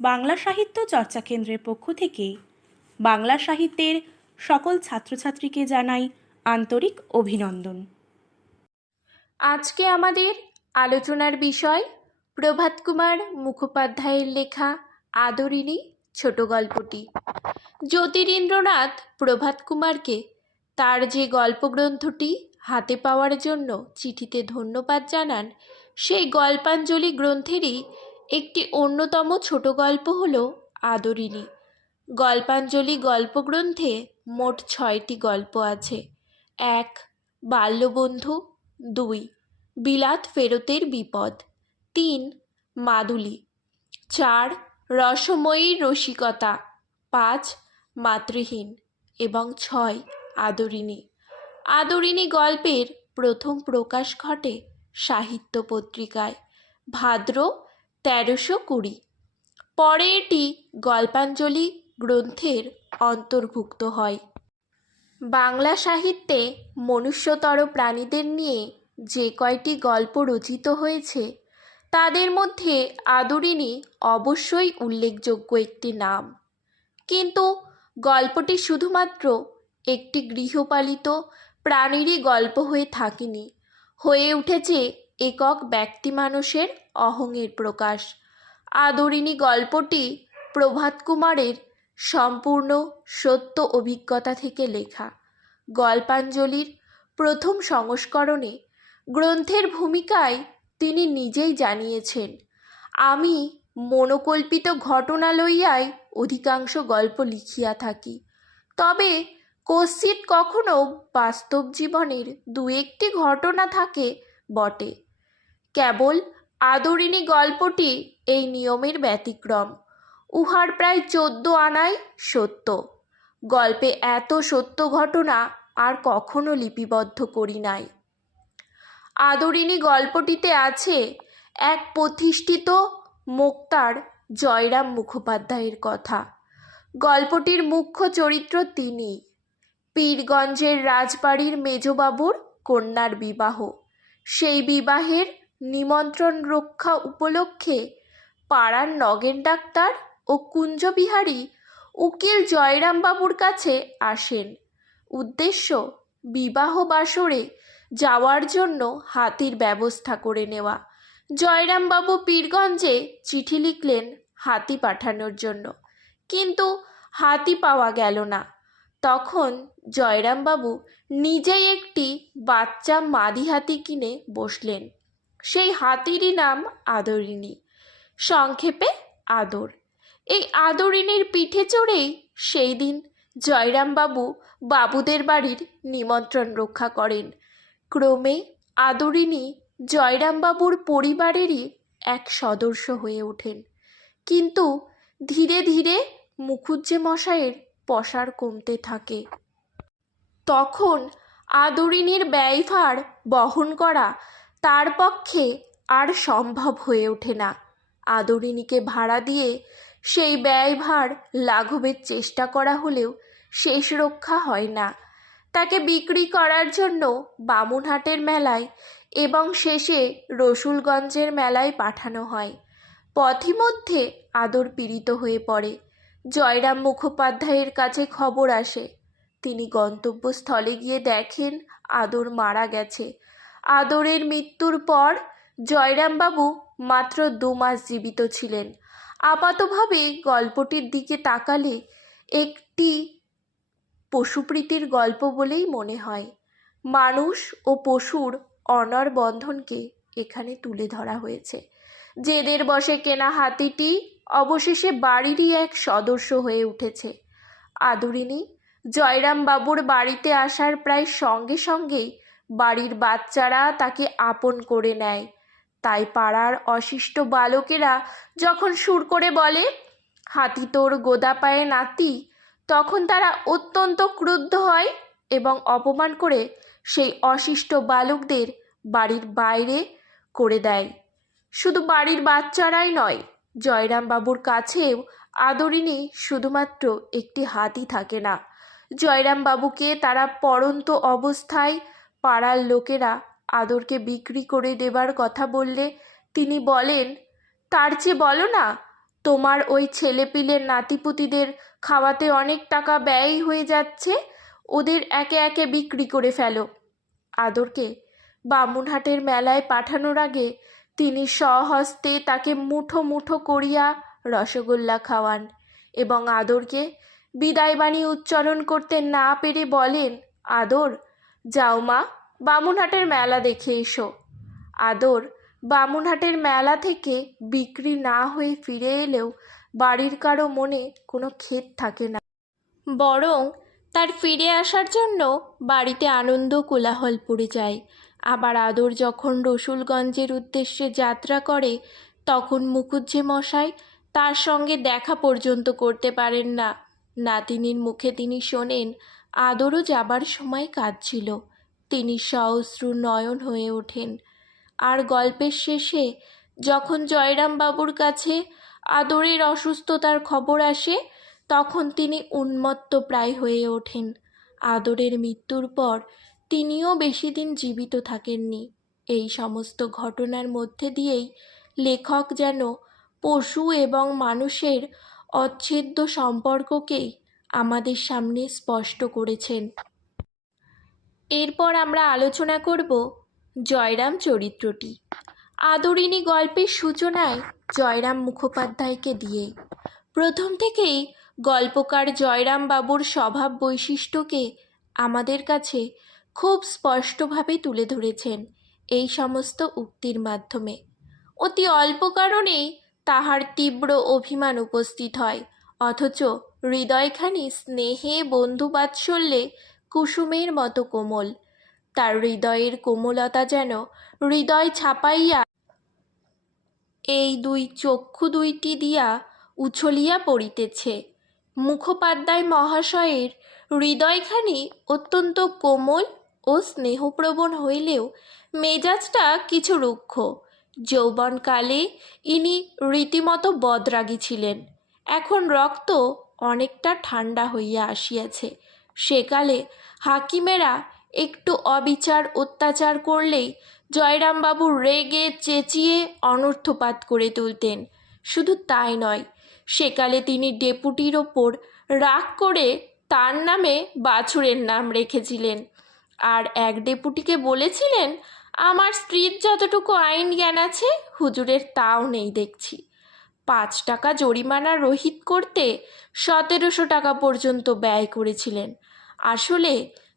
বাংলা সাহিত্য চর্চা কেন্দ্রের পক্ষ থেকে বাংলা সাহিত্যের সকল ছাত্রছাত্রীকে জানাই আন্তরিক অভিনন্দন। আজকে আমাদের আলোচনার বিষয় প্রভাত কুমার মুখোপাধ্যায়ের লেখা আদরিণী ছোট গল্পটি। জ্যোতিরিন্দ্রনাথ প্রভাত কুমারকে তার যে গল্পগ্রন্থটি হাতে পাওয়ার জন্য চিঠিতে ধন্যবাদ জানান, সেই গল্পাঞ্জলি গ্রন্থেরই একটি অন্যতম ছোট গল্প হল আদরিণী। গল্পাঞ্জলি গল্পগ্রন্থে মোট ছয়টি গল্প আছে। এক, বাল্যবন্ধু। দুই, বিলাত ফেরতের বিপদ। তিন, মাদুলি। চার রসময়ীর রসিকতা। পাঁচ, মাতৃহীন। এবং ছয়, আদরিণী। আদরিণী গল্পের প্রথম প্রকাশ ঘটে সাহিত্য পত্রিকায়। ভাদ্র তেরোশো কুড়ি। পরে এটি গল্পাঞ্জলি গ্রন্থের অন্তর্ভুক্ত হয়। বাংলা সাহিত্যে মনুষ্যতর প্রাণীদের নিয়ে যে কয়টি গল্প রচিত হয়েছে, তাদের মধ্যে আদরিণী অবশ্যই উল্লেখযোগ্য একটি নাম। কিন্তু গল্পটি শুধুমাত্র একটি গৃহপালিত প্রাণীরই গল্প হয়ে থাকেনি, হয়ে উঠেছে একক ব্যক্তি মানুষের অহংয়ের প্রকাশ। আদরিণী গল্পটি প্রভাত কুমারের সম্পূর্ণ সত্য অভিজ্ঞতা থেকে লেখা। গল্পাঞ্জলির প্রথম সংস্করণে গ্রন্থের ভূমিকায় তিনি নিজেই জানিয়েছেন, আমি মনোকল্পিত ঘটনা লইয়াই অধিকাংশ গল্প লিখিয়া থাকি। তবে কশ্চিৎ কখনো বাস্তব জীবনের দু একটি ঘটনা থাকে বটে। কেবল আদরিণী গল্পটি এই নিয়মের ব্যতিক্রম। উহার প্রায় চোদ্দ আনাই সত্য। গল্পে এত সত্য ঘটনা আর কখনো লিপিবদ্ধ করি নাই। আদরিণী গল্পটিতে আছে এক প্রতিষ্ঠিত মোক্তার জয়রাম মুখোপাধ্যায়ের কথা। গল্পটির মুখ্য চরিত্র তিনি। পীরগঞ্জের রাজবাড়ির মেজবাবুর কন্যার বিবাহ। সেই বিবাহের নিমন্ত্রণ রক্ষা উপলক্ষে পাড়ার নগেন ডাক্তার ও কুঞ্জবিহারী উকিল জয়রামবাবুর কাছে আসেন। উদ্দেশ্য, বিবাহ বাসরে যাওয়ার জন্য হাতির ব্যবস্থা করে নেওয়া। জয়রামবাবু পীরগঞ্জে চিঠি লিখলেন হাতি পাঠানোর জন্য। কিন্তু হাতি পাওয়া গেল না। তখন জয়রামবাবু নিজেই একটি বাচ্চা মাদি হাতি কিনে বসলেন। সেই হাতিরই নাম আদরিণী। সংক্ষেপে আদর। এই আদরিণীর পিঠে চড়েই সেই দিন জয়রামবাবু বাবুদের বাড়ির নিমন্ত্রণ রক্ষা করেন। ক্রমে আদরিণী জয়রামবাবুর পরিবারেরই এক সদস্য হয়ে ওঠেন। কিন্তু ধীরে ধীরে মুখুজ্জে মশাইয়ের পসার কমতে থাকে। তখন আদরিণীর ব্যয়ভার বহন করা তার পক্ষে আর সম্ভব হয়ে ওঠে না। আদরিণীকে ভাড়া দিয়ে সেই ব্যয়ভার লাঘবের চেষ্টা করা হলেও শেষ রক্ষা হয় না। তাকে বিক্রি করার জন্য বামুনহাটের মেলায় এবং শেষে রসুলগঞ্জের মেলায় পাঠানো হয়। পথিমধ্যে আদর পীড়িত হয়ে পড়ে। জয়রাম মুখোপাধ্যায়ের কাছে খবর আসে। তিনি গন্তব্যস্থলে গিয়ে দেখেন আদর মারা গেছে। আদরের মৃত্যুর পর জয়রামবাবু মাত্র দু মাস জীবিত ছিলেন। আপাতভাবে গল্পটির দিকে তাকালে একটি পশুপ্রীতির গল্প বলেই মনে হয়। মানুষ ও পশুর অনর বন্ধনকে এখানে তুলে ধরা হয়েছে। জেদের বসে কেনা হাতিটি অবশেষে বাড়িরই এক সদস্য হয়ে উঠেছে। আদরিণী জয়রামবাবুর বাড়িতে আসার প্রায় সঙ্গে সঙ্গেই বাড়ির বাচ্চারা তাকে আপন করে নেয়। তাই পাড়ার অশিষ্ট বালকেরা যখন সুর করে বলে, হাতি তোর গোদা পায়ে নাতি তখন তারা অত্যন্ত ক্রুদ্ধ হয় এবং অপমান করে সেই অশিষ্ট বালকদের বাড়ির বাইরে করে দেয়। শুধু বাড়ির বাচ্চারাই নয়, জয়রামবাবুর কাছেও আদরিণী শুধুমাত্র একটি হাতি থাকে না। জয়রামবাবুকে তারা পড়ন্ত অবস্থায় পাড়ার লোকেরা আদরকে বিক্রি করে দেবার কথা বললে তিনি বলেন, তার চেয়ে বলো না, তোমার ওই ছেলেপিলের নাতিপুতিদের খাওয়াতে অনেক টাকা ব্যয় হয়ে যাচ্ছে, ওদের একে একে বিক্রি করে ফেলো। আদরকে বামুনহাটের মেলায় পাঠানোর আগে তিনি স্বহস্তে তাকে মুঠো মুঠো করিয়া রসগোল্লা খাওয়ান এবং আদরকে বিদায়বাণী উচ্চারণ করতে না পেরে বলেন, আদর যাও মা, বামুনহাটের মেলা দেখে এসো। আদর, বামুনহাটের মেলা থেকে বিক্রি না হয়ে ফিরে এলেও বাড়ির কারও মনে কোনো ক্ষেত থাকে না। বরং তার ফিরে আসার জন্য বাড়িতে আনন্দ কোলাহল পড়ে যায়। আবার আদর যখন রসুলগঞ্জের উদ্দেশ্যে যাত্রা করে, তখন মুখুজ্জে মশাই তার সঙ্গে দেখা পর্যন্ত করতে পারেন না। নাতিনির মুখে তিনি শোনেন আদরও যাবার সময় কাঁদছিল। তিনি সহস্রু নয়ন হয়ে ওঠেন। আর গল্পের শেষে যখন জয়রাম বাবুর কাছে আদরের অসুস্থতার খবর আসে, তখন তিনি উন্মত্ত প্রায় হয়ে ওঠেন। আদরের মৃত্যুর পর তিনিও বেশি দিন জীবিত থাকেননি। এই সমস্ত ঘটনার মধ্যে দিয়েই লেখক যেন পশু এবং মানুষের অচ্ছেদ্য সম্পর্ককেই আমাদের সামনে স্পষ্ট করেছেন। এরপর আমরা আলোচনা করব জয়রাম চরিত্রটি। আদরিনী গল্পের সূচনায় জয়রাম মুখোপাধ্যায়কে দিয়ে। প্রথম থেকেই গল্পকার জয়রাম বাবুর স্বভাব বৈশিষ্ট্যকে আমাদের কাছে খুব স্পষ্টভাবে তুলে ধরেছেন এই সমস্ত উক্তির মাধ্যমে। অতি অল্প কারণেই তাহার তীব্র অভিমান উপস্থিত হয়, অথচ হৃদয়খানি স্নেহে বন্ধুবাৎসল্যে কুসুমের মতো কোমল। তার হৃদয়ের কোমলতা যেন হৃদয় ছাপাইয়া এই দুই চক্ষু দুইটি দিয়া উছলিয়া পড়িতেছে। মুখোপাধ্যায় মহাশয়ের হৃদয়খানি অত্যন্ত কোমল ও স্নেহপ্রবণ হইলেও মেজাজটা কিছু রুক্ষ। যৌবনকালে ইনি রীতিমতো বদরাগী ছিলেন। এখন রক্ত অনেকটা ঠান্ডা হইয়া আসিয়াছে। সেকালে হাকিমেরা একটু অবিচার অত্যাচার করলেই জয়রামবাবু রেগে চেঁচিয়ে অনর্থপাত করে তুলতেন। শুধু তাই নয়, সেকালে তিনি ডেপুটির ওপর রাগ করে তার নামে বাছুরের নাম রেখেছিলেন। আর এক ডেপুটিকে বলেছিলেন, আমার স্ত্রীর যতটুকু আইন জ্ঞান আছে, হুজুরের তাও নেই দেখছি। পাঁচ টাকা জরিমানা রহিত করতে সতেরোশো টাকা পর্যন্ত ব্যয় করেছিলেন। আসলে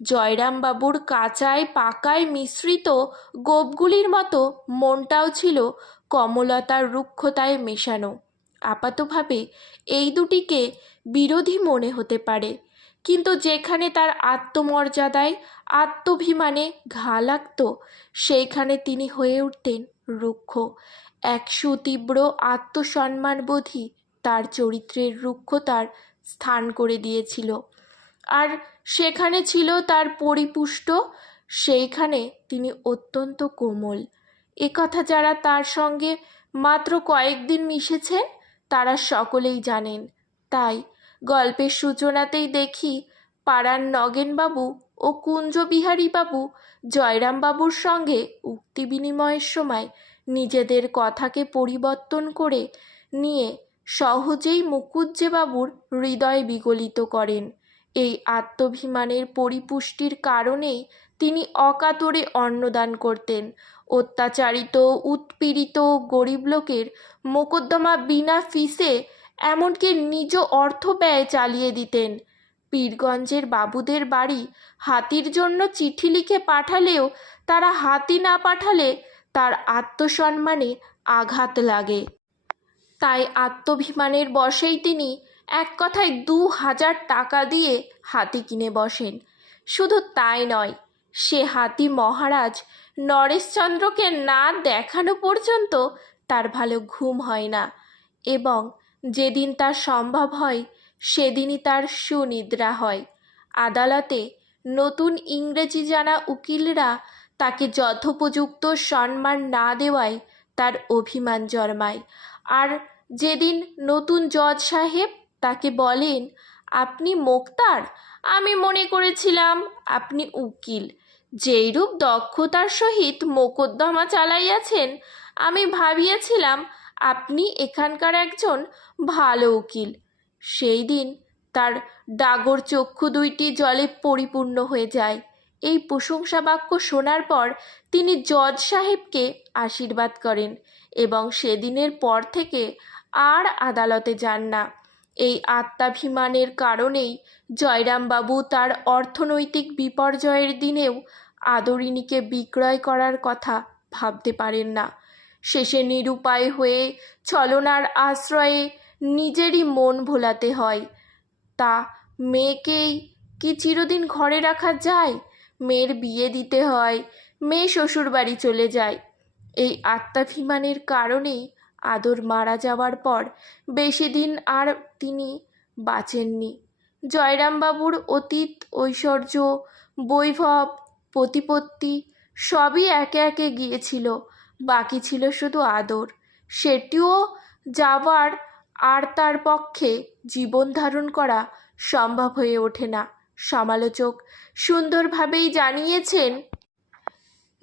জয়রামবাবুর কাঁচায় পাকায় মিশ্রিত গোপগুলির মতো মনটাও ছিল কমলতার রুক্ষতায় মেশানো। আপাতভাবে এই দুটিকে বিরোধী মনে হতে পারে, কিন্তু যেখানে তার আত্মমর্যাদায় আত্মভিমানে ঘা লাগত, সেইখানে তিনি হয়ে উঠতেন রুক্ষ। এক সুতীব্র আত্মসম্মানবোধই তার চরিত্রের রুক্ষতার স্থান করে দিয়েছিল। আর সেখানে ছিল তার পরিপুষ্ট, সেইখানে তিনি অত্যন্ত কোমল। একথা যারা তার সঙ্গে মাত্র কয়েকদিন মিশেছেন তারা সকলেই জানেন। তাই গল্পের সূচনাতেই দেখি পাড়ার নগেনবাবু ও কুঞ্জবিহারীবাবু জয়রামবাবুর সঙ্গে উক্তি বিনিময়ের সময় নিজেদের কথাকে পরিবর্তন করে নিয়ে সহজেই মুকুজ্জেবাবুর হৃদয় বিগলিত করেন। এই আত্মভিমানের পরিপুষ্টির কারণেই তিনি অকাতরে অন্নদান করতেন। অত্যাচারিত, উৎপীড়িত গরিব লোকের মোকদ্দমা বিনা ফিসে এমনকি নিজ অর্থ ব্যয় চালিয়ে দিতেন। পীরগঞ্জের বাবুদের বাড়ি হাতির জন্য চিঠি লিখে পাঠালেও তারা হাতি না পাঠালে তার আত্মসম্মানে আঘাত লাগে। তাই আত্মভিমানের বশেই তিনি এক কথায় দু হাজার টাকা দিয়ে হাতি কিনে বসেন। শুধু তাই নয়, সে হাতি মহারাজ নরেশচন্দ্রকে না দেখানো পর্যন্ত তার ভালো ঘুম হয় না এবং যেদিন তার সম্ভব হয়, সেদিনই তার সুনিদ্রা হয়। আদালতে নতুন ইংরেজি জানা উকিলরা তাকে যথোপযুক্ত সম্মান না দেওয়ায় তার অভিমান জন্মায়। আর যেদিন নতুন জজ সাহেব তাকে বলেন, আপনি মোক্তার? আমি মনে করেছিলাম আপনি উকিল। যেইরূপ দক্ষতার সহিত মোকদ্দমা চালাইয়াছেন, আমি ভাবিয়াছিলাম আপনি এখানকার একজন ভালো উকিল। সেই দিন তার ডাগর চক্ষু দুইটি জলে পরিপূর্ণ হয়ে যায়। এই প্রশংসা বাক্য শোনার পর তিনি জজ সাহেবকে আশীর্বাদ করেন এবং সেদিনের পর থেকে আর আদালতে যান না। এই আত্মাভিমানের কারণেই জয়রামবাবু তার অর্থনৈতিক বিপর্যয়ের দিনেও আদরিণীকে বিক্রয় করার কথা ভাবতে পারেন না। শেষে নিরুপায় হয়ে ছলনার আশ্রয়ে নিজেরই মন ভোলাতে হয়। তা মেয়েকেই কি চিরদিন ঘরে রাখা যায়? মেয়ের বিয়ে দিতে হয়, মেয়ে শ্বশুর বাড়ি চলে যায়। এই আত্মাভিমানের কারণেই আদর মারা যাওয়ার পর বেশি দিন আর তিনি বাঁচেননি। জয়রামবাবুর অতীত, ঐশ্বর্য, বৈভব, প্রতিপত্তি সবই একে একে গিয়েছিল, বাকি ছিল শুধু আদর। সেটিও যাবার আর তার পক্ষে জীবন ধারণ করা সম্ভব হয়ে ওঠে না। সমালোচক সুন্দরভাবেই জানিয়েছেন,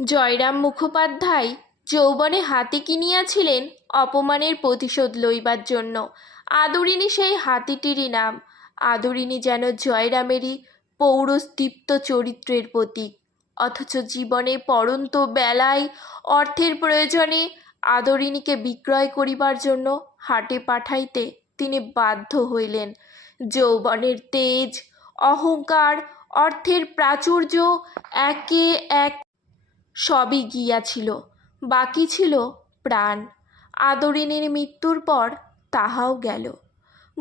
জয়রাম মুখোপাধ্যায় যৌবনে হাতি কিনিয়াছিলেন অপমানের প্রতিশোধ লইবার জন্য। আদরিনী সেই হাতিটিরই নাম। আদরিনী যেন জয়রামেরই পৌরস্দীপ্ত চরিত্রের প্রতীক। অথচ জীবনে পড়ন্ত বেলায় অর্থের প্রয়োজনে আদরিনীকে বিক্রয় করিবার জন্য হাটে পাঠাইতে তিনি বাধ্য হইলেন। যৌবনের তেজ অহংকার, অর্থের প্রাচুর্য একে এক সবই গিয়াছিল, বাকি ছিল প্রাণ। আদরিনীর মৃত্যুর পর তাহাও গেল।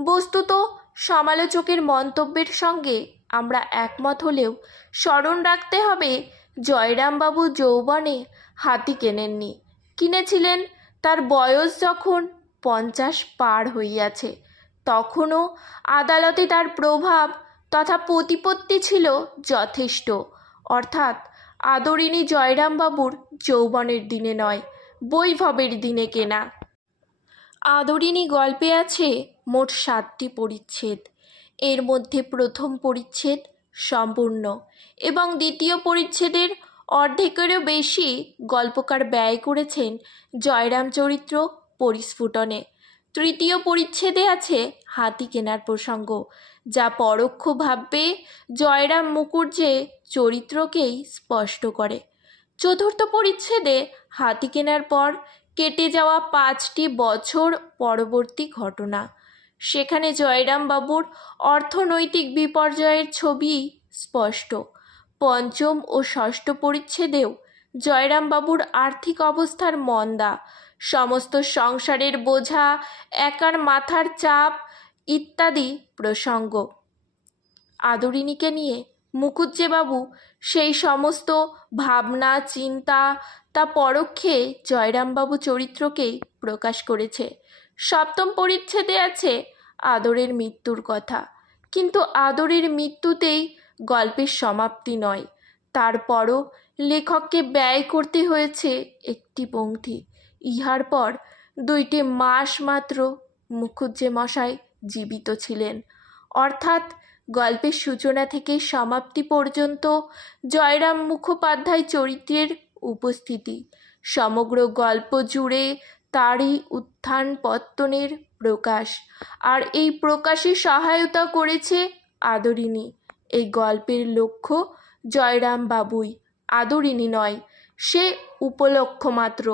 বস্তুত সমালোচকের মন্তব্যের সঙ্গে আমরা একমত হলেও স্মরণ রাখতে হবে জয়রামবাবু যৌবনে হাতি কেনেননি। কিনেছিলেন, তার বয়স যখন পঞ্চাশ পার হইয়াছে, তখনও আদালতে তার প্রভাব তথা প্রতিপত্তি ছিল যথেষ্ট। অর্থাৎ আদরিনী জয়রামবাবুর যৌবনের দিনে নয়, বৈভবের দিনে কেনা। আদরিনী গল্পে আছে মোট সাতটি পরিচ্ছেদ। এর মধ্যে প্রথম পরিচ্ছেদ সম্পূর্ণ এবং দ্বিতীয় পরিচ্ছেদের অর্ধেকেরও বেশি গল্পকার ব্যয় করেছেন জয়রাম চরিত্র পরিস্ফুটনে। তৃতীয় পরিচ্ছেদে আছে হাতি কেনার প্রসঙ্গ। যা পরোক্ষভাবে জয়রাম মুকুর্জে চরিত্রকেই স্পষ্ট করে। চতুর্থ পরিচ্ছেদে হাতি কেনার পর কেটে যাওয়া পাঁচটি বছর পরবর্তী ঘটনা। সেখানে জয়রাম বাবুর অর্থনৈতিক বিপর্যয়ের ছবি স্পষ্ট। পঞ্চম ও ষষ্ঠ পরিচ্ছেদেও জয়রাম বাবুর আর্থিক অবস্থার মন্দা। সমস্ত সংসারের বোঝা, একার মাথার চাপ ইত্যাদি প্রসঙ্গ। আদরিণীকে নিয়ে মুকুজ্জেবাবু সেই সমস্ত ভাবনা, চিন্তা, তা পরোক্ষে জয়রামবাবু চরিত্রকেই প্রকাশ করেছে। সপ্তম পরিচ্ছেদে আছে আদরের মৃত্যুর কথা। কিন্তু আদরের মৃত্যুতেই গল্পের সমাপ্তি নয়। তারপরও লেখককে ব্যয় করতে হয়েছে একটি পঙ্ক্তি। ইহার পর দুইটি মাস মাত্র মুখুজ্জে মশাই জীবিত ছিলেন। অর্থাৎ গল্পের সূচনা থেকে সমাপ্তি পর্যন্ত জয়রাম মুখোপাধ্যায় চরিত্রের উপস্থিতি। সমগ্র গল্প জুড়ে তারই উত্থান পত্তনের প্রকাশ। আর এই প্রকাশে সহায়তা করেছে আদরিনী এই গল্পের লক্ষ্য জয়রাম বাবুই। আদরিনী নয়, সে উপলক্ষ মাত্র।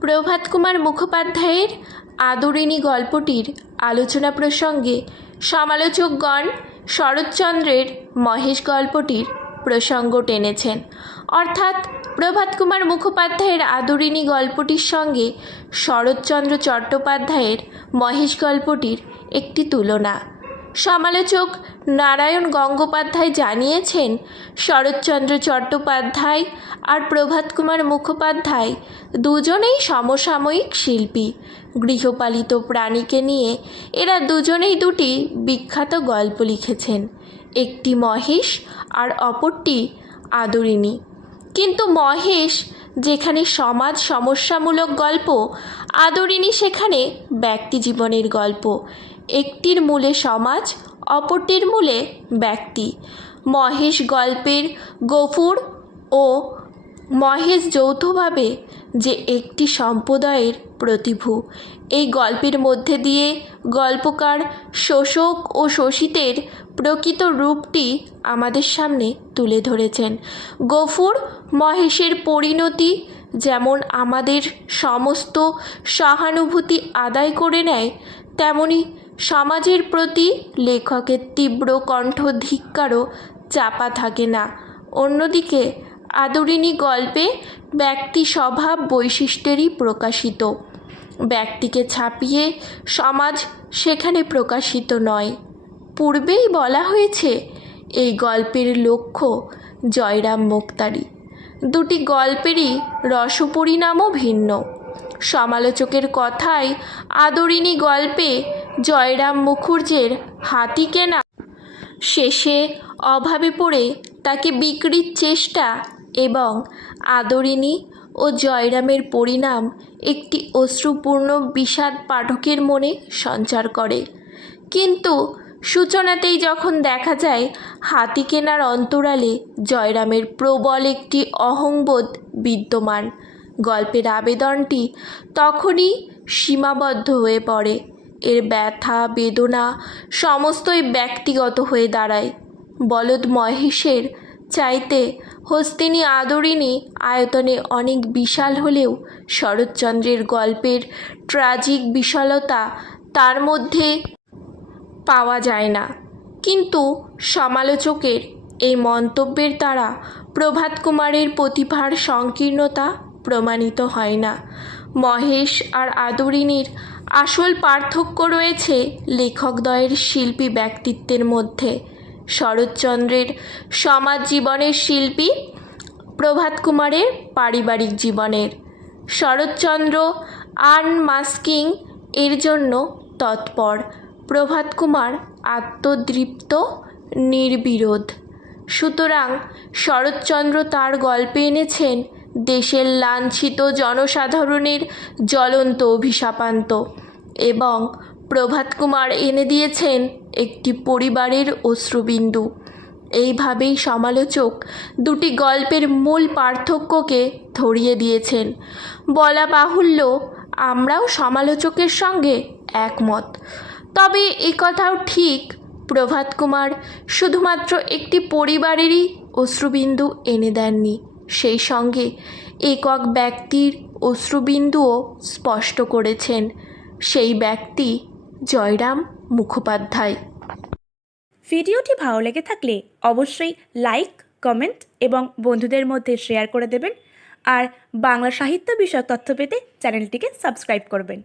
প্রভাত কুমার মুখোপাধ্যায়ের আদরিনী গল্পটির আলোচনা প্রসঙ্গে সমালোচকগণ শরৎচন্দ্রের মহেশ গল্পটির প্রসঙ্গ টেনেছেন। অর্থাৎ প্রভাত কুমার মুখোপাধ্যায়ের আদরিনী গল্পটির সঙ্গে শরৎচন্দ্র চট্টোপাধ্যায়ের মহেশ গল্পটির একটি তুলনা। সমালোচক নারায়ণ গঙ্গোপাধ্যায় জানিয়েছেন, শরৎচন্দ্র চট্টোপাধ্যায় আর প্রভাত কুমার মুখোপাধ্যায় দুজনেই সমসাময়িক শিল্পী। গৃহপালিত প্রাণীকে নিয়ে এরা দুজনেই দুটি বিখ্যাত গল্প লিখেছেন। একটি মহেশ আর অপরটি আদরিণী। কিন্তু মহেশ যেখানে সমাজ সমস্যামূলক গল্প আদরিনী সেখানে ব্যক্তি জীবনের গল্প। একটির মূলে সমাজ, অপরটির মূলে ব্যক্তি। মহেশ গল্পের গফুর ও মহেশ যৌথভাবে যে একটি সম্প্রদায়ের প্রতিভু, এই গল্পের মধ্যে দিয়ে গল্পকার শোষক ও শোষিতের প্রকৃত রূপটি আমাদের সামনে তুলে ধরেছেন। গফুর মহেশের পরিণতি যেমন আমাদের সমস্ত সহানুভূতি আদায় করে নেয়, তেমনি সমাজের প্রতি লেখকের তীব্র কণ্ঠ ধিক্কারও চাপা থাকে না। অন্যদিকে আদরিণী গল্পে ব্যক্তি স্বভাব বৈশিষ্ট্যেরই প্রকাশিত। ব্যক্তিকে ছাপিয়ে সমাজ সেখানে প্রকাশিত নয়। পূর্বেই বলা হয়েছে, এই গল্পের লক্ষ্য জয়রাম মুক্তারি। দুটি গল্পেরই রসপরিণামও ভিন্ন। সমালোচকের কথায় আদরিণী গল্পে জয়রাম মুখুর্জের হাতি কেনা শেষে অভাবে পড়ে তাকে বিক্রির চেষ্টা এবং আদরিণী ও জয়রামের পরিণাম একটি অশ্রুপূর্ণ বিষাদ পাঠকের মনে সঞ্চার করে। কিন্তু সূচনাতেই যখন দেখা যায়, হাতি কেনার অন্তরালে জয়রামের প্রবল একটি অহংবোধ বিদ্যমান। গল্পের আবেদনটি তখনই সীমাবদ্ধ হয়ে পড়ে। এর ব্যথা, বেদনা সমস্তই ব্যক্তিগত হয়ে দাঁড়ায়। বলদ মহেশের চাইতে হস্তিনী আদরিণী আয়তনে অনেক বিশাল হলেও শরৎচন্দ্রের গল্পের ট্রাজিক বিশালতা তার মধ্যে পাওয়া যায় না। কিন্তু সমালোচকের এই মন্তব্যের দ্বারা প্রভাত কুমারের প্রতিভার সংকীর্ণতা প্রমাণিত হয় না। মহেশ আর আদরিণীর আসল পার্থক্য রয়েছে লেখকদ্বয়ের শিল্পী ব্যক্তিত্বের মধ্যে। শরৎচন্দ্রের সমাজ জীবনের শিল্পী, প্রভাত কুমারের পারিবারিক জীবনের। শরৎচন্দ্র আনমাস্কিং এর জন্য তৎপর। প্রভাত কুমার আত্মদৃপ্ত, নির্বিরোধ। সুতরাং শরৎচন্দ্র তার গল্পে এনেছেন দেশের লাঞ্ছিত জনসাধারণের জ্বলন্ত অভিশাপান্ত এবং প্রভাত কুমার এনে দিয়েছেন একটি পরিবারের অশ্রুবিন্দু। এইভাবেই সমালোচক দুটি গল্পের মূল পার্থক্যকে ধরিয়ে দিয়েছেন। বলা বাহুল্য, আমরাও সমালোচকের সঙ্গে একমত। তবে কথাও ঠিক, প্রভাত কুমার শুধুমাত্র একটি পরিবারেরই অশ্রুবিন্দু এনে দেননি। সেই সঙ্গে একক ব্যক্তির অশ্রুবিন্দুও স্পষ্ট করেছেন। সেই ব্যক্তি জয়রাম মুখোপাধ্যায়। ভিডিওটি ভালো লেগে থাকলে অবশ্যই লাইক, কমেন্ট এবং বন্ধুদের মধ্যে শেয়ার করে দেবেন। আর বাংলা সাহিত্য বিষয়ক তথ্য পেতে চ্যানেলটিকে সাবস্ক্রাইব করবেন।